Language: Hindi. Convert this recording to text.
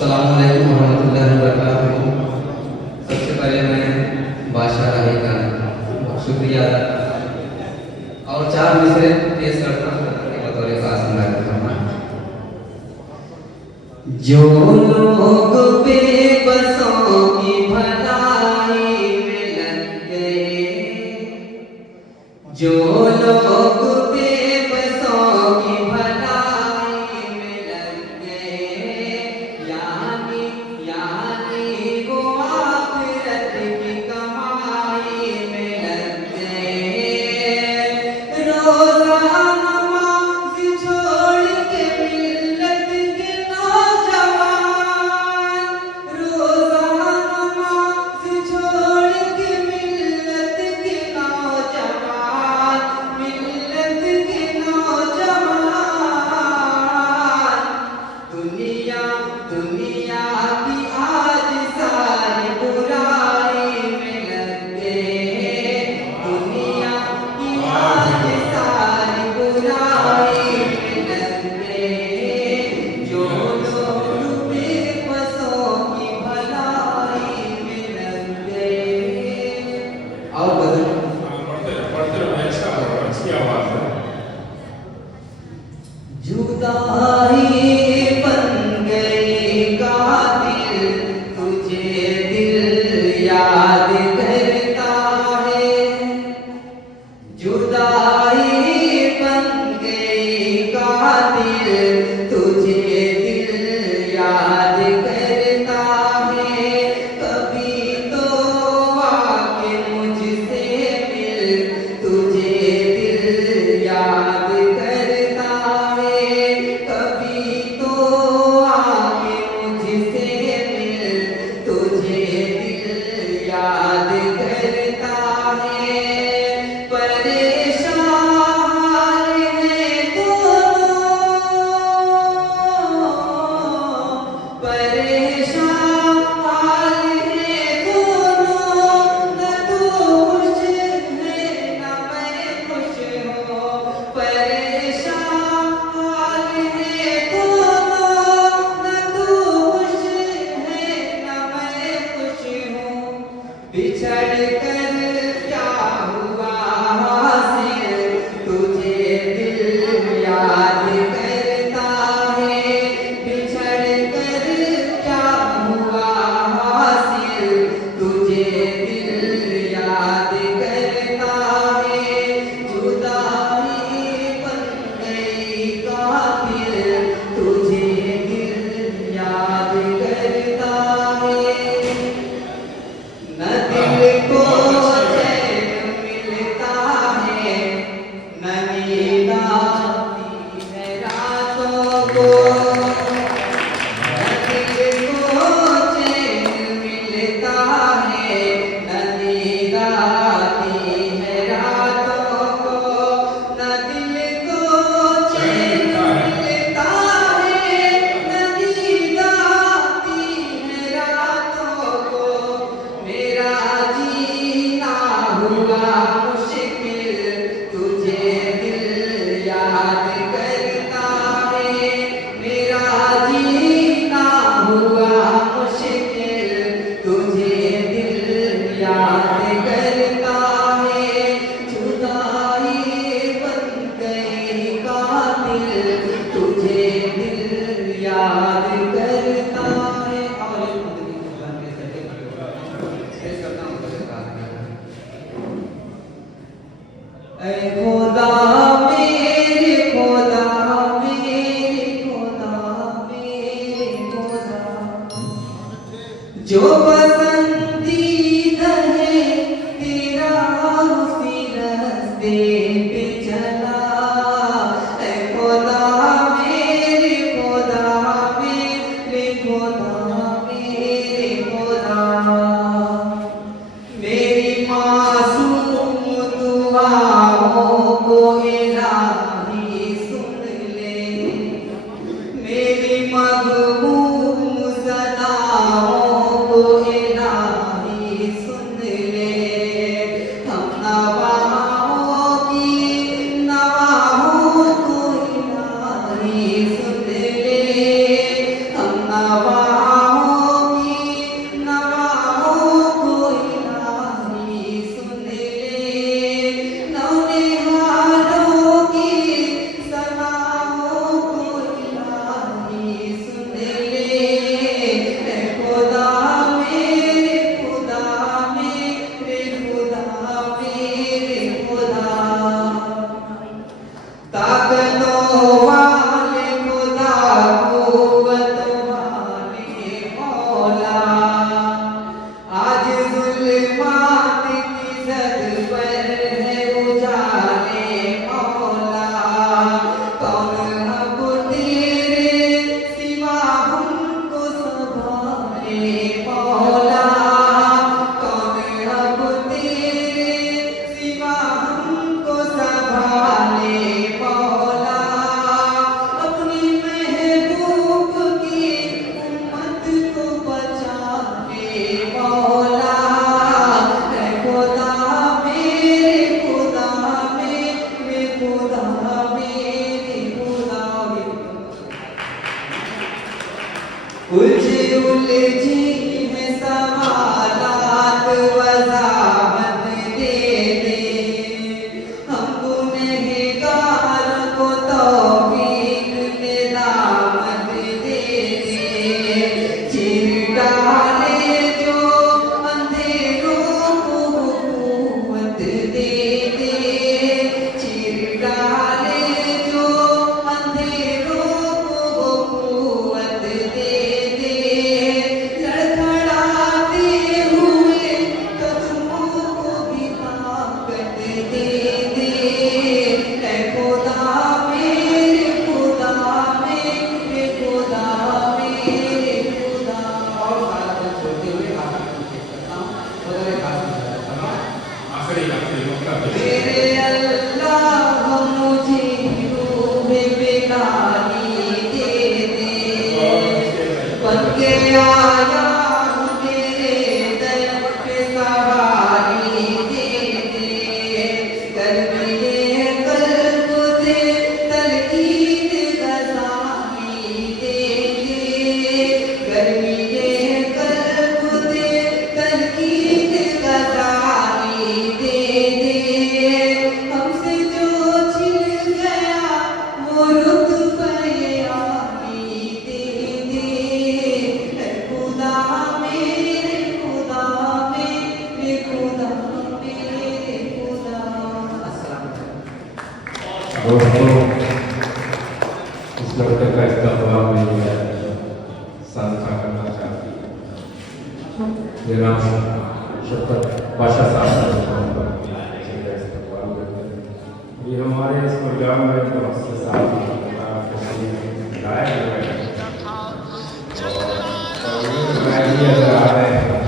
अस्सलामुअलैकुम वरहमतुल्लाहि वबरकातुहू। सबसे पहले मैं बादशाह राही का बहुत शुक्रिया अदा करता हूं और चार मिसरे पेश करता हूँ बतौर खास अंदाज में। जो लोग बेबसों की भलाई में लग गए, जो लोग बेबसों की भलाई में लग गए, यानी यानी वो आखिरत की कमाई में लग गए। रोज़ा नमाज छोड़ के मिल्लत के नौजवान, रोज़ा नमाज छोड़ के मिल्लत के नौजवान, मिल्लत के नौजवान, दुनिया दुनिया की आज सारी बुराई में लग गए, दुनिया की आज सारी बुराई में लग गए। जो लोग बेबसों की भलाई में लग गए। और बदल जुदाई बन गई कातिल, तुझे दिल याद करता है। जुदाई बन गई कातिल, तुझे दिल याद करता है। कभी तो आके मुझसे मिल, तुझे दिल याद करता है। कभी तो आके मुझसे मिल, तुझे दिल याद करता है। परेशान है दोनों, परेशान है दोनों, न तू खुश है न मैं खुश हूँ। परेशान है दोनों, न तू खुश है न मैं खुश हूँ। बिछड़ कर क्या हुआ हासिल, तुझे दिल याद करता है। बिछड़ कर क्या हुआ हासिल, तुझे दिल याद करता है। जुदाई बन गई कातिल, तुझे दिल याद करता है। न दिल को चैन मिलता है, न नींद आती है रातों को। न दिल को चैन मिलता है, न नींद आती है रातों को। न दिल को चैन मिलता है, न नींद आती है रातों को। मेरा जीना हुआ मुश्किल, तुझे दिल याद करता है। मेरा जीना हुआ मुश्किल, तुझे दिल याद करता है। जुदाई बन गई कातिल, तुझे दिल याद करता है। और ऐ खुदा मेरे खुदा, मेरे खुदा, मेरे खुदा, जो पसंदीदा है तेरा उसी रास्ते पे चला। ऐ खुदा मेरे खुदा, मेरे खुदा, मेरे खुदा, मेरी मासूम दुआओं को इलाही सुन ले। मेरी मगबूम सदाओं को उलझी है सवालात वजाहत दे दे, हम गुनहगार को तौफीक निदामत दे दे, चिर डाले जो अंधेरों को कुव्वत दे दे, चिर डाले जो अंधेरों को कुव्वत दे दे, लड़खड़ाते हुए कदमों को भी ताकत दे दे, ऐ खुदा मेरे खुदा मेरे खुदा मेरे खुदा। और सारा दिन छोड़ते हुए हाथ करता हूँ, बगैर हाथ आखिरी मौका मेरे अल्लाह मुझे रूह बेगानी दे दे, बन के आया हूँ तेरे दर पे सवारी दे दे, गर्मी कल्ब दे तलकीन गज़ानी दे दे, गर्मी कल्ब दे तलकीन गज़ानी दे दे, हमसे जो छिन गया वो रुतबे आनी दे दे, ऐ खुदा मेरे खुदा मेरे खुदा मेरे खुदा। अस्सलाम दोस्तों, इस लड़के का इस्तेमाल नहीं है, साझा करना चाहती है मेरा शक्कर बादशाह साहब ये हमारे इस प्रोग्राम में बहुत से साथी लाए हुए हैं और ये आ रहे हैं